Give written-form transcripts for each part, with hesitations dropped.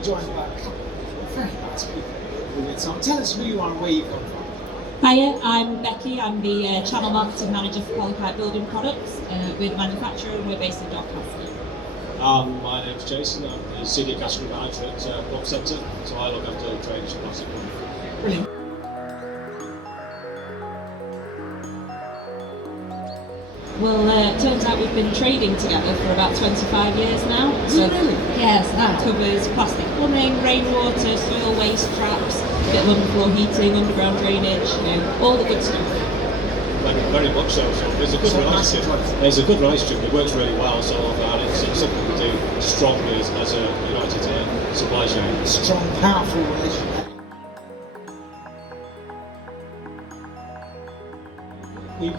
we're joined by a couple of very nice people. So tell us who you are and where you come from. Hiya, I'm Becky. I'm the Channel Marketing Manager for Polypipe Building Products. We're the manufacturer and we're based in Doncaster. My name's Jason. I'm the Senior Category Manager at Plumb Centre, so I look after drainage and plastic. Brilliant. Well, it turns out we've been trading together for about 25 years now. So, really? Yes, that covers plastic plumbing, rainwater, soil waste traps, a bit of underfloor heating, underground drainage, all the good stuff. Very much so. So there's a good relationship. There's a good relationship. It works really well. So it's something we do strongly as a united supply chain. Strong, powerful relationship.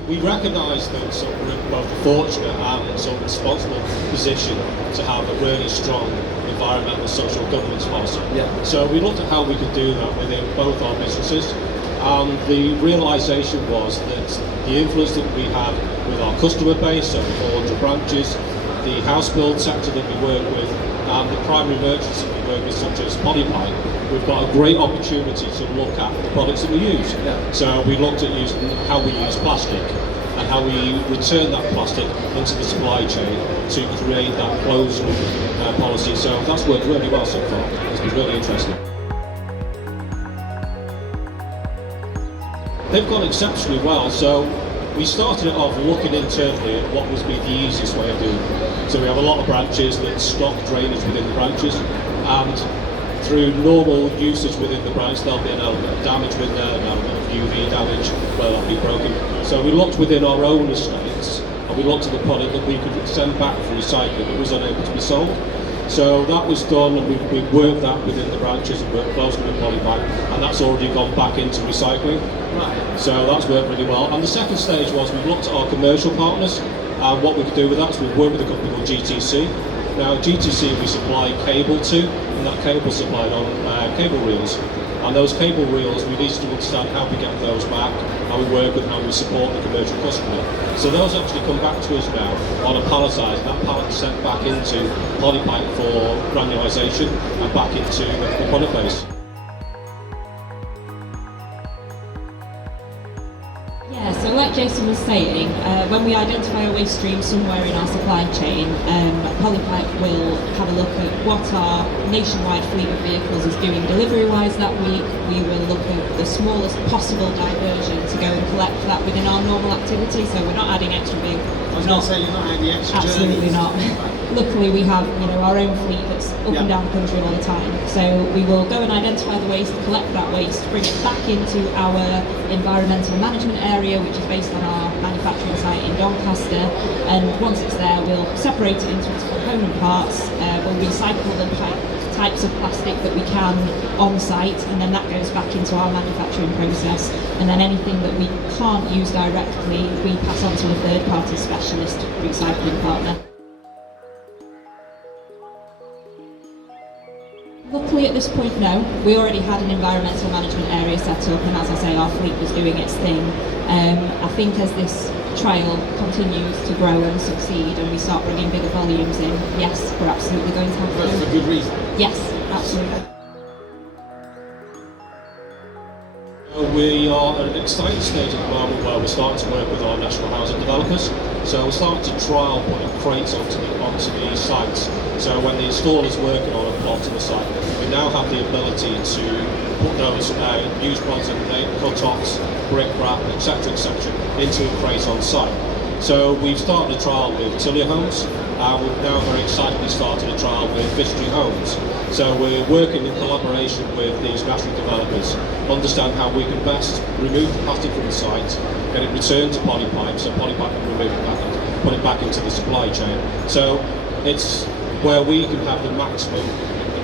We recognise that we're both fortunate and sort of responsible position to have a really strong environmental social governance policy. Yeah. So we looked at how we could do that within both our businesses, and the realisation was that the influence that we have with our customer base, so 400 branches, the house build sector that we work with, and the primary merchants that we work with, such as Polypipe, we've got a great opportunity to look at the products that we use. Yeah. So we looked at how we use plastic and how we return that plastic into the supply chain to create that closed loop policy. So that's worked really well so far. It's been really interesting. They've gone exceptionally well. So we started it off looking internally at what would be the easiest way of doing it. So we have a lot of branches that stock drainage within the branches, and through normal usage within the branch there'll be an element of damage with there, an element of UV damage where that'll be broken. So we looked within our own estates and we looked at the product that we could send back for recycling that was unable to be sold. So that was done, and we worked that within the branches and worked closely with Polypipe, and that's already gone back into recycling. Right. So that's worked really well. And the second stage was we looked at our commercial partners and what we could do with that. So we worked with a company called GTC. Now GTC we supply cable to, and that cable supplied on cable reels. And those cable reels, we needed to understand how we get those back, how we work and how we support the commercial customer. So those actually come back to us now on a palletized, and that pallet is sent back into Polypipe for granulisation and back into the product base. Yeah, so like Jason was saying, when we identify a waste stream somewhere in our supply chain, Polypipe will have a look at what our nationwide fleet of vehicles is doing delivery-wise that week. We will look at the smallest possible diversion to go and collect that within our normal activity, so we're not adding extra vehicles. I was going to say you're not adding extra Absolutely journeys. not. Luckily we have our own fleet that's up and down the country all the time. So we will go and identify the waste, collect that waste, bring it back into our environmental management area, which is based on our manufacturing site in Doncaster. And once it's there, we'll separate it into its component parts. We'll recycle the types of plastic that we can on site, and then that goes back into our manufacturing process. And then anything that we can't use directly, we pass on to a third-party specialist recycling partner. Luckily at this point, no. We already had an environmental management area set up, and as I say, our fleet was doing its thing. I think as this trial continues to grow and succeed and we start bringing bigger volumes in, yes, we're absolutely going to have to. For good reason. Yes, absolutely. We are at an exciting stage at the moment where we're starting to work with our national housing developers. So we're starting to trial putting crates onto the sites. So when the installer's working on a plot on the site, we now have the ability to put those used plots and cut-offs, brick wrap, etc., into a crate on site. So we've started a trial with Tillier Homes, and we've now very excitedly started a trial with Vistry Homes. So we're working in collaboration with these national developers, understand how we can best remove the plastic from the site, get it returned to Polypipe, so Polypipe can remove it back and put it back into the supply chain. So it's where we can have the maximum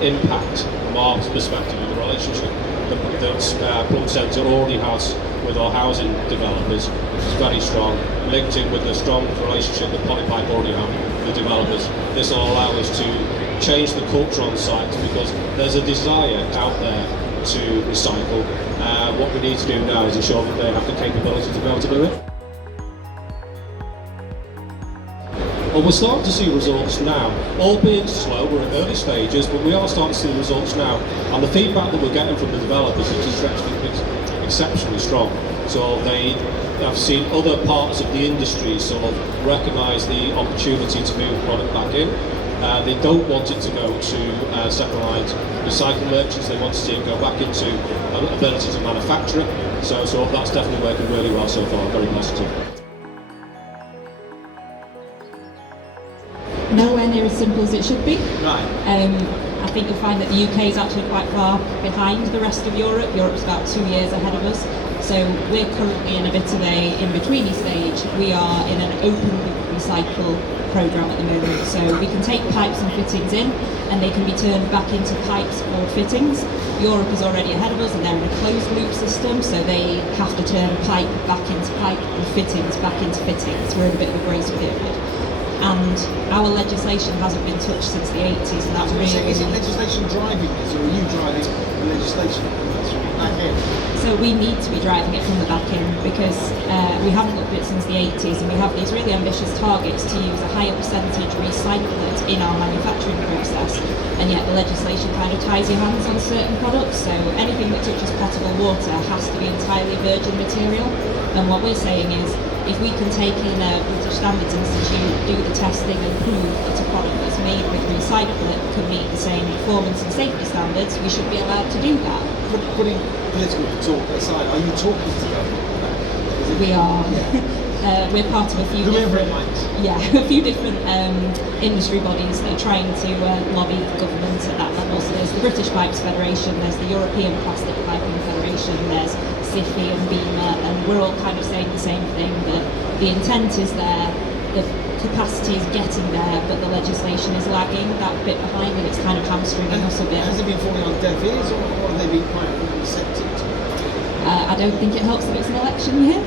impact from our perspective in the relationship that Plumb Centre already has with our housing developers, which is very strong, linked in with the strong relationship that Polypipe already have with the developers. This will allow us to change the culture on site, because there's a desire out there to recycle. What we need to do now is ensure that they have the capability to be able to do it. Well, we're starting to see results now, albeit slow. We're at early stages, but we are starting to see results now. And the feedback that we're getting from the developers is actually exceptionally strong. So they have seen other parts of the industry sort of recognise the opportunity to move product back in. They don't want it to go to second-line recycling merchants. They want to see it go back into ability to manufacture it. So that's definitely working really well so far. Very positive. Nowhere near as simple as it should be. Right. I think you'll find that the UK is actually quite far behind the rest of Europe. Europe's about 2 years ahead of us. So we're currently in a bit of a in-betweeny stage. We are in an open recycle programme at the moment. So we can take pipes and fittings in and they can be turned back into pipes or fittings. Europe is already ahead of us and they're in a closed loop system, so they have to turn pipe back into pipe and fittings back into fittings. We're in a bit of a grace period. And our legislation hasn't been touched since the 80s, and that's really... Is it legislation driving this, or are you driving the legislation from the back end? So we need to be driving it from the back end because we haven't looked at it since the 80s, and we have these really ambitious targets to use a higher percentage recyclate in our manufacturing process, and yet the legislation kind of ties your hands on certain products. So anything that touches potable water has to be entirely virgin material, and what we're saying is, if we can take in a British Standards Institute, do the testing and prove that a product that's made with recyclate can meet the same performance and safety standards, we should be allowed to do that. Putting political talk aside, are you talking to government about that? We are. Yeah. We're part of a few a few different industry bodies that are trying to lobby the government at that level. So there's the British Pipes Federation, there's the European Plastic Piping Federation, there's SIFI and BEMA, and we're all kind of saying the same thing, that the intent is there, the capacity is getting there, but the legislation is lagging that bit behind, and it's kind of hamstringing us a bit. Has it been falling on deaf ears, or have they been quite receptive to it? I don't think it helps that it's an election year.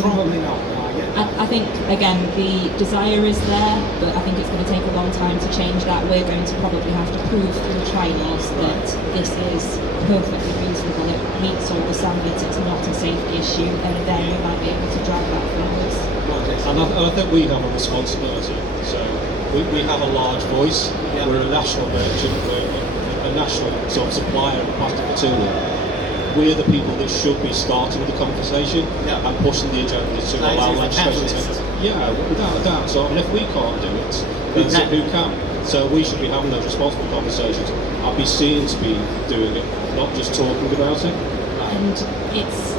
Probably not. No, I get that. I think, again, the desire is there, but I think it's going to take a long time to change that. We're going to probably have to prove through trials that this is perfectly reasonable, it meets all the standards, it's not a safety issue, and then we might be able to drive that forwards. And I think we have a responsibility. So we have a large voice. Yeah. We're a national merchant, we're a national sort of supplier of plastic material. We're the people that should be starting the conversation and pushing the agenda to allow legislation to... Yeah, without a doubt. So, and if we can't do it, then who can? So we should be having those responsible conversations. I'd be seen to be doing it, not just talking about it. And it's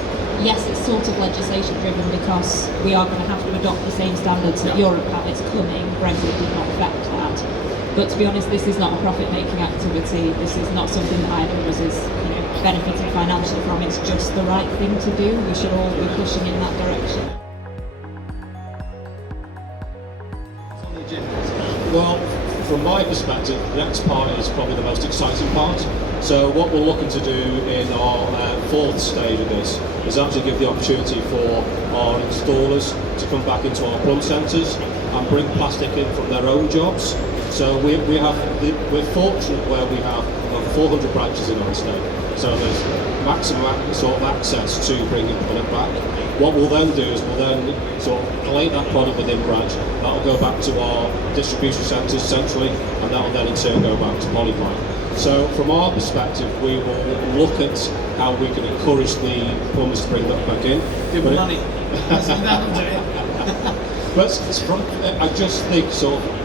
sort of legislation driven because we are going to have to adopt the same standards that Europe have. It's coming, Brexit did not affect that. But to be honest, this is not a profit-making activity. This is not something that either of us is benefiting financially from. It's just the right thing to do. We should all be pushing in that direction. Well, from my perspective, the next part is probably the most exciting part. So what we're looking to do in our fourth stage of this is actually give the opportunity for our installers to come back into our Plumb centres and bring plastic in from their own jobs. So we're fortunate where we have over 400 branches in our estate. So there's maximum sort of access to bringing product back. What we'll then do is we'll then sort of collate that product within branch. That'll go back to our distribution centres centrally, and that'll then in turn go back to Polypipe. So from our perspective, we will look at how we can encourage the plumbers to bring that back in. Give them money. But I just think sort of